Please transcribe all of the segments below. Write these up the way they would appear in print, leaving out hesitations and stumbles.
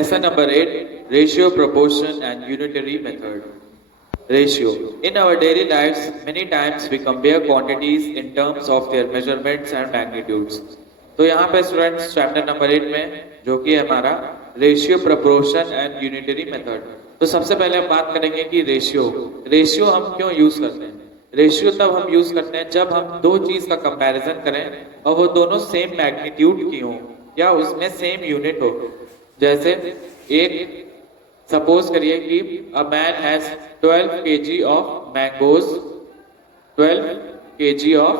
Lesson number 8, Ratio, Proportion and Unitary Method. Ratio. In our daily lives, many times we compare quantities in terms of their measurements and magnitudes. तो यहाँ पे students chapter number 8 में जो कि है हमारा ratio, proportion and unitary method. तो सबसे पहले हम बात करेंगे कि रेशियो हम क्यों यूज करते हैं। रेशियो तब हम यूज करते हैं जब हम दो चीज का कंपैरिजन करें और वो दोनों सेम मैग्नीट्यूड की हो या उसमें सेम यूनिट हो। जैसे एक सपोज करिए कि a man has 12 kg of mangoes 12 kg of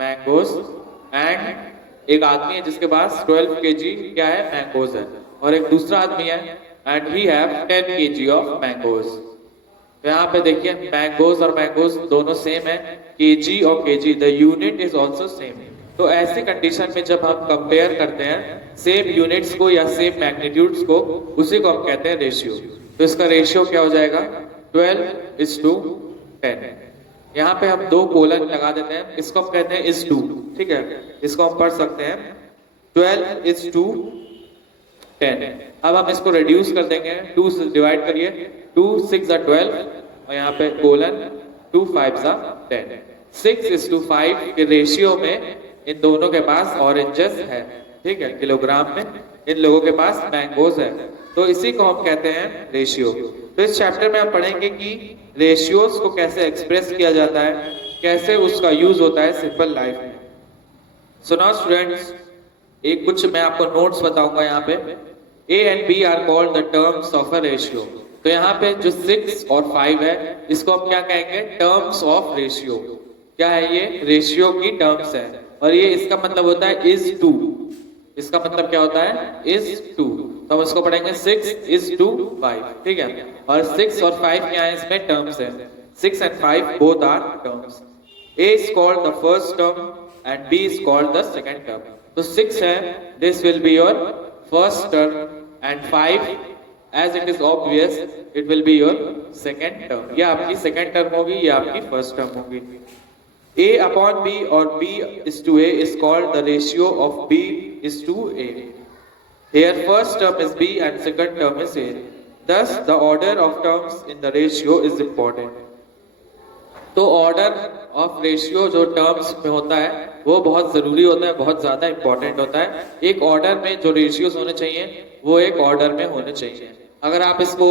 mangoes and एक आदमी है जिसके पास 12 kg क्या है मैंगोज है और एक दूसरा आदमी है and he have 10 kg of mangoes. तो यहाँ पे देखिए मैंगोज और मैंगोज दोनों सेम है, केजी और KG the unit is also same. तो ऐसी कंडीशन में जब हम कंपेयर करते हैं सेम यूनिट्स को या सेम मैग्नीट्यूड्स को, उसी को हम कहते हैं रेशियो। तो इसका रेशियो क्या हो जाएगा 12:10। यहाँ पे हम दो कोलन लगा देते हैं, इसको हम कहते हैं is to, ठीक है। इसको हम पढ़ सकते हैं 12:10। अब हम इसको रिड्यूस कर देंगे, 2 से डिवाइड करिए, 2 6 12 और यहाँ पे कोलन 2 5 10। 6:5 के रेशियो में इन दोनों के पास ऑरेंजेस है, ठीक है, किलोग्राम में इन लोगों के पास मैंगोज है। तो इसी को हम कहते हैं रेशियो। तो इस चैप्टर में हम पढ़ेंगे कि रेशियोज को कैसे एक्सप्रेस किया जाता है, कैसे उसका यूज होता है सिंपल लाइफ में। सो नाउ स्टूडेंट्स, एक कुछ मैं आपको नोट्स बताऊंगा। यहाँ पे A and B are called the terms of a ratio. तो यहाँ पे जो 6 और 5 है इसको हम क्या कहेंगे, टर्म्स ऑफ रेशियो। क्या है ये, रेशियो की टर्म्स है और ये इसका मतलब होता है is to। इसका मतलब क्या होता है, is to। तो हम इसको पढ़ेंगे 6:5, ठीक है। और 6 और 5 क्या है, इसमें टर्म्स है। 6 and 5 both are terms. A is called the first term and B is called the second term. तो 6 है, this will be your first term and 5 as it is obvious it will be your second term। ये आपकी second term होगी, ये आपकी first term होगी। A upon B or B is to A is called the ratio of B is to A. Here first term is B and second term is A. Thus the order of terms in the ratio is important. तो order of ratio जो terms में होता है वो बहुत जरूरी होता है, बहुत ज्यादा इंपॉर्टेंट होता है। एक ऑर्डर में जो रेशियोज होने चाहिए वो एक ऑर्डर में होने चाहिए। अगर आप इसको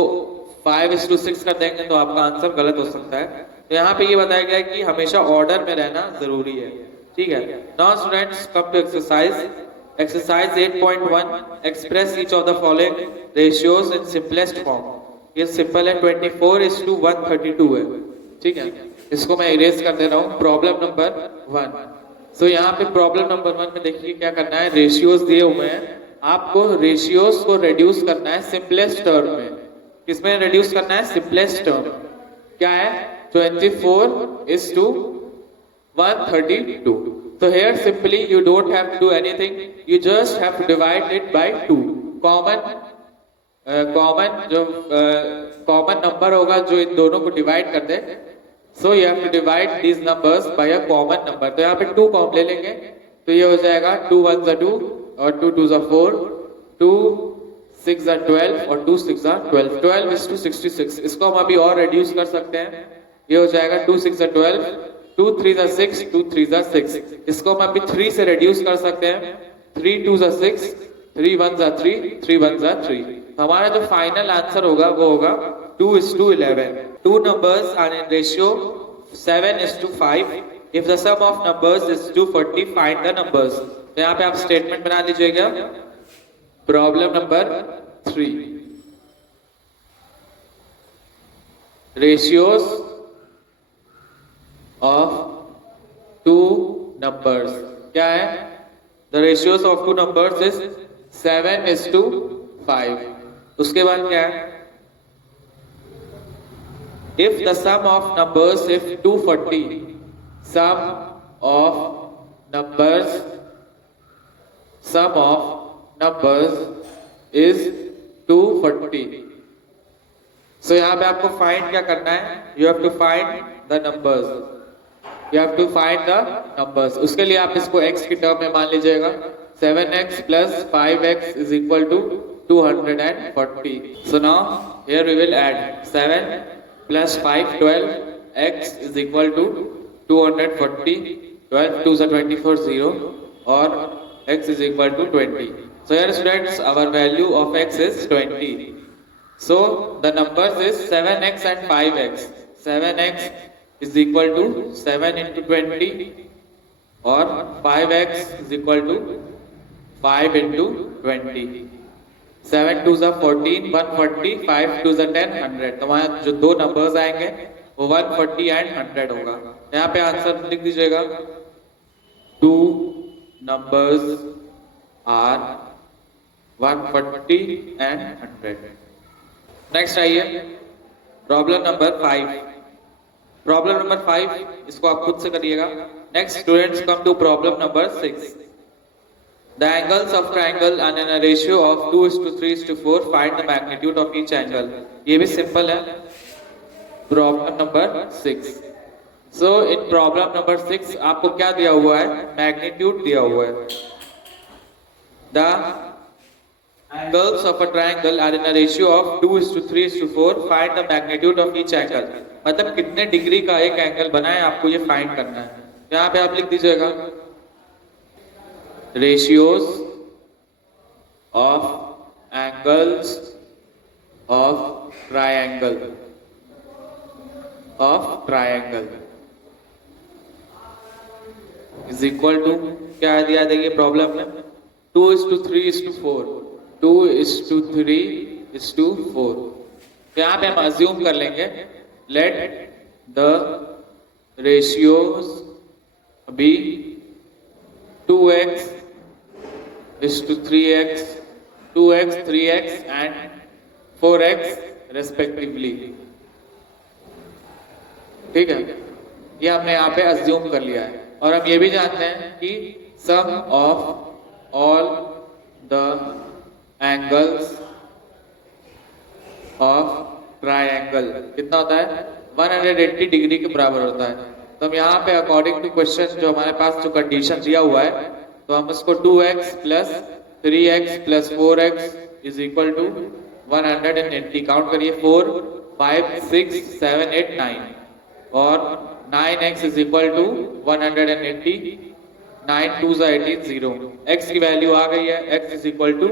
5:6 कर देंगे तो आपका आंसर गलत हो सकता है। तो यहाँ पे ये बताया गया है कि हमेशा ऑर्डर में रहना जरूरी है, ठीक है। Now students come to exercise 8.1 express each of the following ratios in simplest form. ये सिंपल है, 24:132 है, ठीक है। इसको मैं इरेज कर दे रहा हूँ। Problem number 1। सो यहाँ पे प्रॉब्लम नंबर 1 में देखिए क्या करना है, रेशियोज दिए हुए हैं, आपको रेशियोज को रिड्यूस करना है सिंपलेस्ट टर्म में। किसमें रिड्यूस करना है, सिंपलेस्ट टर्म। क्या है, 24:132। तो here simply you don't have to do anything, you just have to divide it by 2। Common number होगा जो इन दोनों को डिवाइड कर दे। So you have to divide these numbers by a common number. तो यहाँ पे 2 कॉमन ले लेंगे तो ये हो जाएगा 2 1 2 और 2 2 4, 2 6 12 और 2 6 12। 12:66। इसको हम अभी और रिड्यूस कर सकते हैं, ये हो जाएगा 2 6 12, 2 3 6, 2 3 6। इसको हम अभी 3 से रिड्यूस कर सकते हैं, 3 2 6, 3 1 3, 3 1 3। हमारा जो फाइनल आंसर होगा वो होगा 2:11। Two numbers are in ratio 7:5. If the sum of numbers is 240, find the numbers. तो यहाँ पे आप स्टेटमेंट बना लीजिएगा। Problem number 3, ratios of two numbers क्या है, the ratios of two numbers is 7:5। उसके बाद क्या है, if the sum of numbers, if 240, sum of numbers is 240। so यहाँ पे आपको फाइंड क्या करना है, you have to find the numbers। उसके लिए आप इसको x की टर्म में मान लीजिएगा, 7x + 5x = 240. So now here we will add 7 plus 5 12, x is equal to 240, 12 2 is 24 0, or x is equal to 20. So here students, our value of x is 20. So the numbers is 7x and 5x. 7x is equal to 7 into 20, or 5x is equal to 5 into 20. 7 2 is 14, 140, 5 2 is 10, 100. तो वहाँ जो दो numbers आएंगे वो 140 and 100 होगा. यहाँ पे answer लिख दीजिएगा. Two numbers are 140 and 100. Next आइए प्रॉब्लम नंबर 5. प्रॉब्लम नंबर 5 इसको आप खुद से करिएगा. Next students come to problem number 6. The angles of triangle are in a ratio of 2:3:4. Find the magnitude of each angle. ये भी सिंपल है. Problem number 6. So in problem number 6 आपको क्या दिया हुआ है? मैग्नीट्यूड दिया हुआ है. The angles of a triangle are in a ratio of 2:3:4. Find the magnitude of each angle. मतलब कितने डिग्री का एक एंगल बना है आपको ये फाइंड करना है. यहाँ पे आप लिख दीजिएगा ratios of angles of triangle is equal to क्या दिया देखिए प्रॉब्लम में 2:3:4. 2:3:4. यहाँ पे हम अज्यूम कर लेंगे let the ratios be 2x:3x, 2x 3x and 4x respectively. ठीक है, ये हमने यहाँ पे अज्यूम कर लिया है. और हम ये भी जानते हैं कि sum of all the angles of triangle कितना होता है? 180 डिग्री के बराबर होता है. तो हम यहाँ पे अकॉर्डिंग टू क्वेश्चन जो हमारे पास जो कंडीशन दिया हुआ है तो हम इसको 2x plus 3x plus 4x is equal to 180. Count करिए 4 5 6 7 8 9 और 9x is equal to 180. 9 2 18 0. x की वैल्यू आ गई है. x is equal to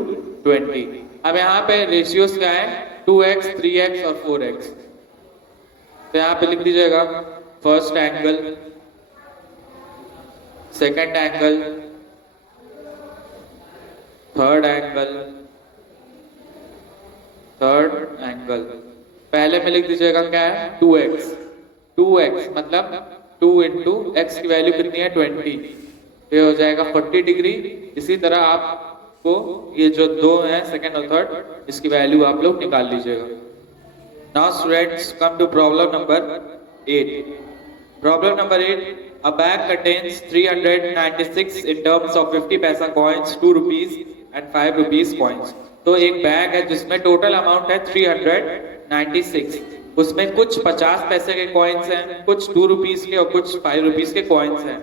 20. अब यहाँ पे रेशियोज क्या है? 2x 3x और 4x. तो यहाँ पे लिख दीजिएगा first angle, second angle, third angle. पहले में लिख दीजिएगा क्या है? 2x. 2x मतलब 2 इंटू एक्स की वैल्यू कितनी है? 20. ये हो जाएगा 40 डिग्री. इसी तरह आपको ये जो दो हैं सेकंड और थर्ड इसकी वैल्यू आप लोग निकाल लीजिएगा. Now students come to problem number 8. Problem number 8. A bag contains 396 in terms of 50 पैसा coins, 2 rupees and 5 rupees coins. तो एक बैग है जिसमें टोटल अमाउंट है 396. उसमें कुछ 50 पैसे के कॉइन्स हैं, कुछ 2 रुपीज के और कुछ 5 रुपीज के कॉइन्स हैं.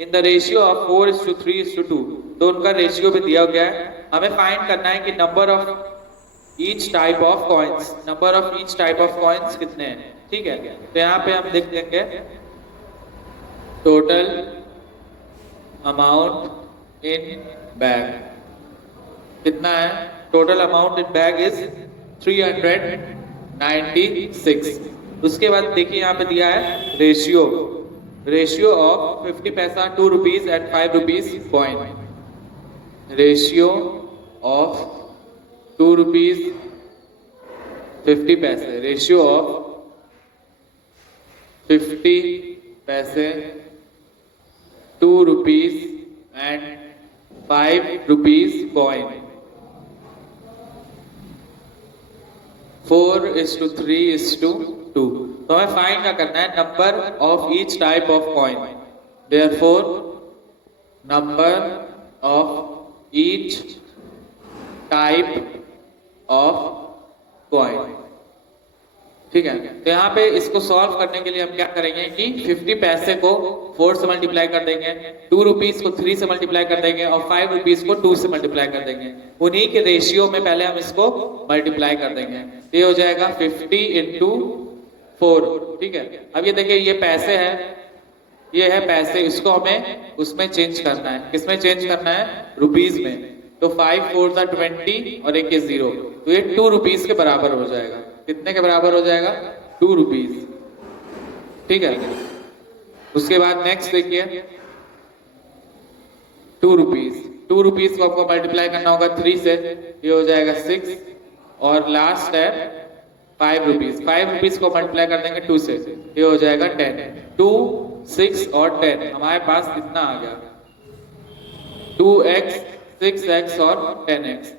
In the ratio of 4:3:2. तो उनका रेशियो भी दिया गया है. हमें फाइंड करना है कि number of each type of coins. Number of each type of coins कितने हैं? ठीक है, तो यहाँ पे हम लिख देंगे टोटल अमाउंट इन बैग. कितना है? Total amount in bag is 396. उसके बाद देखिए यहाँ पे दिया है रेशियो ऑफ 50 पैसा, 2 rupees and 5 rupees coin. Ratio of 2 rupees 50 पैसे. रेशियो ऑफ 50 पैसे, 2 रुपीज एंड 5 रुपीज कॉइन. 4:3:2. तो हमें फाइंड क्या करना है? Number of each type of coin. Therefore number of each type of coin. ठीक है। तो यहाँ पे इसको सॉल्व करने के लिए हम क्या करेंगे कि 50 पैसे को 4 से मल्टीप्लाई कर देंगे, 2 रुपीज को 3 से मल्टीप्लाई कर देंगे और 5 रुपीज को 2 से मल्टीप्लाई कर देंगे। उन्हीं के रेशियो में पहले हम इसको मल्टीप्लाई कर देंगे। तो ये हो जाएगा 50 इंटू 4। ठीक है। अब ये देखिए ये पैसे है, ये है पैसे, इसको हमें उसमें चेंज करना है। किसमें चेंज करना है? रुपीज में। तो 5 4 20 और एक 0, तो ये 2 रुपीज के बराबर हो जाएगा। कितने के बराबर हो जाएगा? 2 रुपीज। ठीक है। उसके बाद नेक्स्ट देखिए 2 रुपीज। 2 रुपीज को आपको मल्टीप्लाई करना होगा 3 से, ये हो जाएगा 6। और लास्ट है 5 रुपीज। 5 रुपीज को मल्टीप्लाई कर देंगे 2 से, ये हो जाएगा 10। 2 6 और 10, हमारे पास कितना आ गया? 2x 6x और 10x,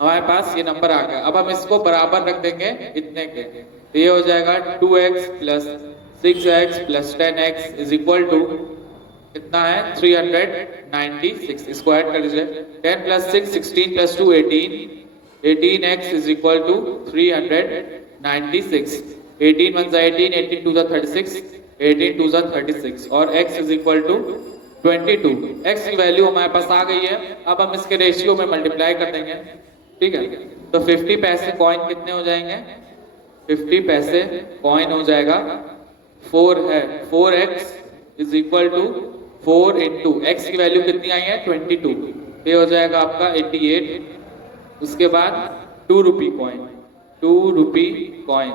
हमारे पास ये नंबर आ गया। अब हम इसको बराबर रख देंगे इतने के, तो ये हो जाएगा 2x plus 6x plus 10x is equal to कितना है? 396। इसको ऐड कर दीजिए। 10 plus 6 16 plus 2 18, 18x is equal to 396। 18 1 18, 18 2 36, 18 2 36 और x is equal to 22। x की वैल्यू हमारे पास आ गई है। अब हम इसके रेशियो में मल्टीप्लाई कर देंगे। ठीक है। तो 50 पैसे कॉइन कितने हो जाएंगे? 50 पैसे कॉइन हो जाएगा 4 है, 4x is equal to 4 into X की वैल्यू कितनी आई है? 22। ये हो जाएगा आपका 88। उसके बाद 2 रुपी कॉइन, 2 रुपी कॉइन,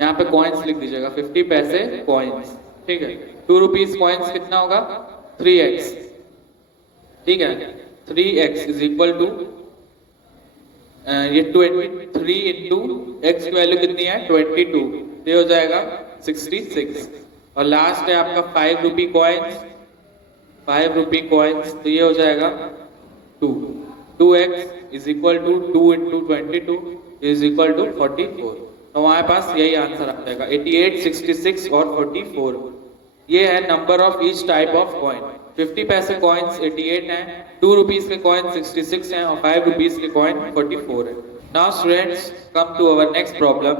यहाँ पे कॉइन्स लिख दीजिएगा, 50 पैसे कॉइन्स। ठीक है। 2 रुपीज कॉइन्स कितना होगा? 3x। ठीक है। 3x इज इक्वल टू ये 23 इंटू एक्स की वैल्यू कितनी है? 22, ये हो जाएगा 66। और लास्ट है आपका 5 रुपी कॉइन्स, 5 रुपी कॉइन्स, तो ये हो जाएगा 2। 2x is equal to 2 into 22 is equal to 44। तो हमारे पास यही आंसर आ जाएगा 88, 66 और 44। ये है number of each type of coin. 50 पैसे कॉइन्स 88 हैं, 2 रुपीज के कॉइन 66 हैं और 5 रुपीज के कॉइन 44 है। Now students come to our next problem,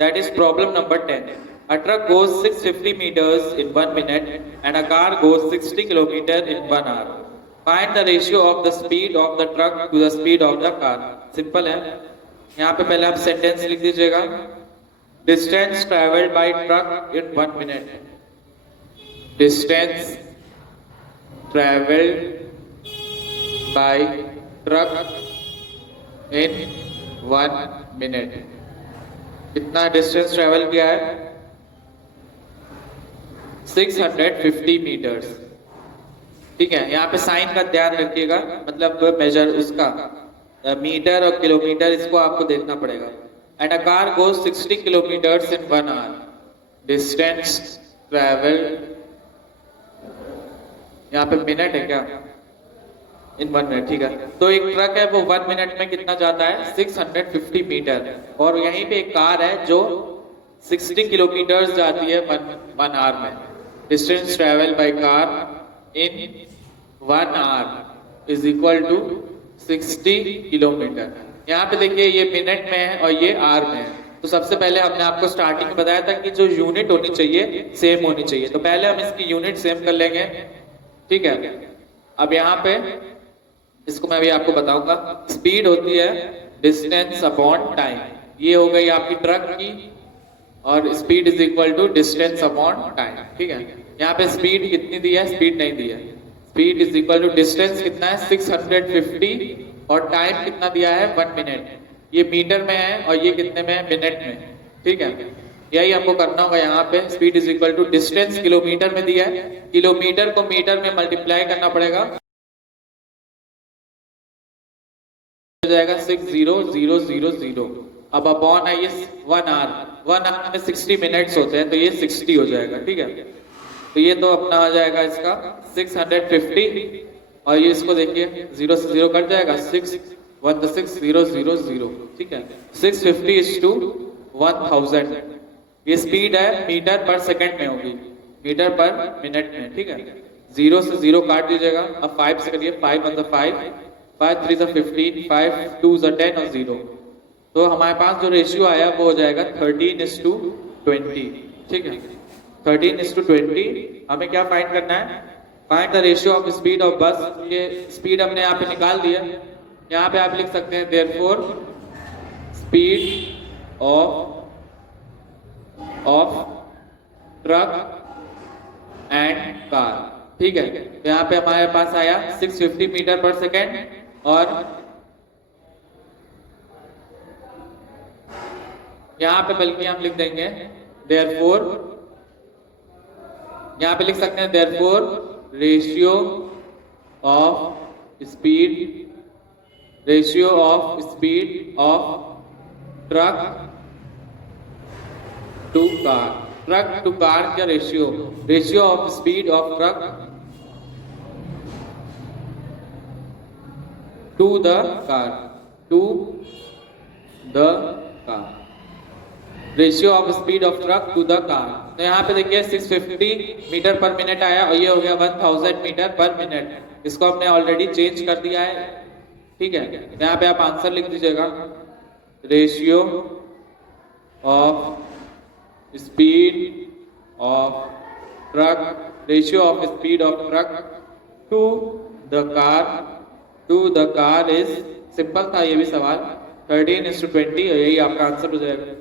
that is problem number 10। A truck goes 650 meters in 1 minute and a car goes 60 km in 1 hour. Find the ratio of the speed of the truck to the speed of the car. Simple है। यहाँ पे पहले आप sentence लिख दीजिएगा। Distance traveled by truck in 1 minute. Distance traveled by truck in 1 minute. कितना distance travel किया है? 650 मीटर्स। ठीक है। यहाँ पे साइन का ध्यान रखिएगा, मतलब मेजर उसका मीटर और किलोमीटर, इसको आपको देखना पड़ेगा। And a car goes 60 kilometres in 1 hour. Distance travel, यहाँ पे मिनट है क्या? In 1 minute. ठीक है। तो एक ट्रक है वो 1 मिनट में कितना जाता है? 650 मीटर। और यहीं पे एक कार है जो 60 किलोमीटर जाती है 1 आवर में। Distance travel by car in 1 hour is equal to 60 kilometre. यहाँ पे देखिए ये मिनट में है और ये आवर में है। तो सबसे पहले हमने आपको स्टार्टिंग में बताया था कि जो यूनिट होनी चाहिए सेम होनी चाहिए, तो पहले हम इसकी यूनिट सेम कर लेंगे। ठीक है। अब यहाँ पे इसको मैं भी आपको बताऊंगा। स्पीड होती है डिस्टेंस अपॉन टाइम, ये हो गई आपकी ट्रक की, और speed is equal to distance upon time. ठीक है। यहाँ पे स्पीड कितनी दी है? स्पीड नहीं दी है। Speed is equal to distance कितना है? 650 और टाइम कितना दिया है? 1 मिनट। ये मीटर में है और ये कितने में है? मिनट में। ठीक है। यही हमको करना होगा यहाँ पे। Speed is equal to distance kilometre में दिया है, किलोमीटर को मीटर में मल्टीप्लाई करना पड़ेगा, हो जाएगा 60,000। अब अपॉन है ये 1 आवर। 1 आवर में 60 मिनट्स होते हैं, तो ये 60 हो जाएगा। ठीक है। तो ये तो अपना आ जाएगा इसका 650, और ये इसको देखिए 0 से 0 कट जाएगा, 6 1 6000। ठीक है। 650 इज टू 1000। ये स्पीड है मीटर पर सेकंड में होगी, मीटर पर मिनट में। ठीक है। 0 से 0 काट दीजिएगा। अब 5 से करिए, 5 1 5, 5 3 15, 5 2 10 और 0। तो हमारे पास जो रेशियो आया वो हो जाएगा 13:20। ठीक है, 13:20। हमें क्या फाइंड करना है? Find the ratio of speed of बस। ये स्पीड हमने यहाँ पे निकाल दिया। यहाँ पे आप लिख सकते हैं therefore speed of truck and car. ठीक है, तो यहाँ पे हमारे पास आया 650 मीटर पर सेकेंड, और यहाँ पे बल्कि हम लिख देंगे देयरफॉर, यहाँ पे लिख सकते हैं therefore ratio of speed of truck to car का ratio of speed of truck to the car ratio of speed of truck to the car. तो यहाँ पे देखिए 650 मीटर पर मिनट आया, और ये हो गया 1000 मीटर पर मिनट। इसको हमने ऑलरेडी चेंज कर दिया है। ठीक है, यहाँ पे आप आंसर लिख दीजिएगा, ratio of speed of truck to the car is, simple था ये भी सवाल, 13:20, यही आपका आंसर हो जाएगा।